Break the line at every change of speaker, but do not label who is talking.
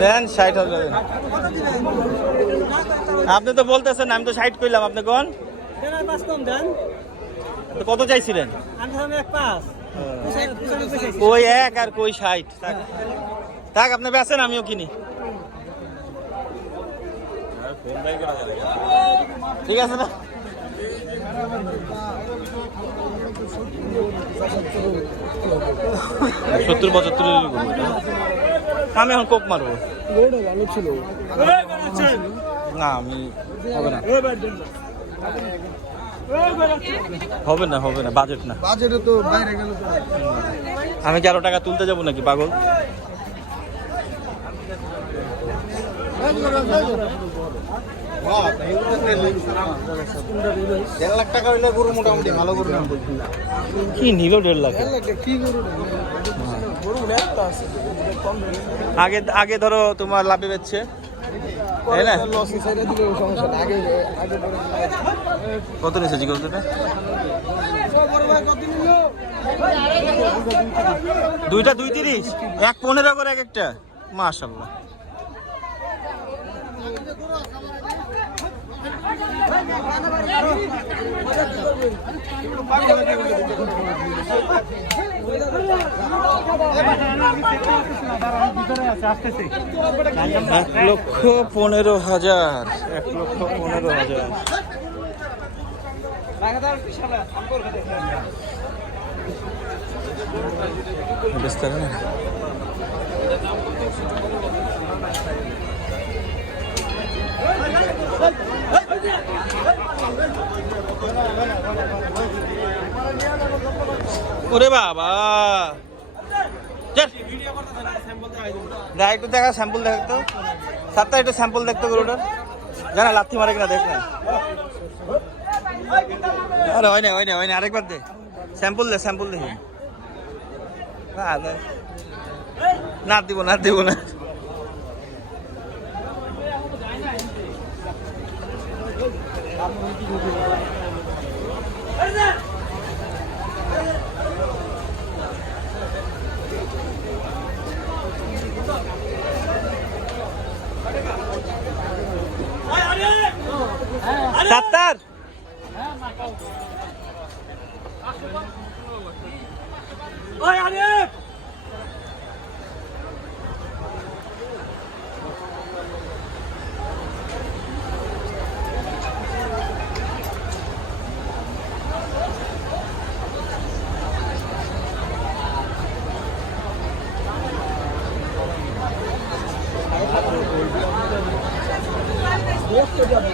দেন ষাট হাজার আপনি তো বলতেছেন আমি তো ষাট করলাম আপনি কোন?
দেন
তো কত চাইছিলেন?
আমি ধরুন এক
কই এক আর কই ষাট? থাক। থাক আপনি বেছেন আমিও কিনি। ঠিক আছে না? সত্তর পঁচাত্তর আমি এখন কোক মারবো। না আমি হবে না। হবে না হবে না বাজেট না।
বাজেটে তো বাইরে গেল
আমি কি আরও টাকা তুলতে যাব নাকি পাগল?
দেড় লাখ টাকা হইলে গরু মোটামুটি ভালো গরু
কি নিল দেড় লাখ
কি গরু?
আগে আগে ধরো তোমার লাভে বেচছে কত নিয়েছে জিগলটা দুইটা দুই তিরিশ এক পনেরো করে এক একটা মাশাল্লাহ এক লক্ষ পনেরো হাজার। এক লক্ষ পনেরো হাজার। ওরে বাবা। দেখ একটু দেখা স্যাম্পল দেখ তো। সাতটা একটু স্যাম্পল দেখতো গরুটার জানা, লাথি মারে কিনা, দেখ না। হয় না হয় না হয় না, আরেকবার দে। স্যাম্পল দে স্যাম্পল দেখি। না না। না, দিব না দিব না।
যাবে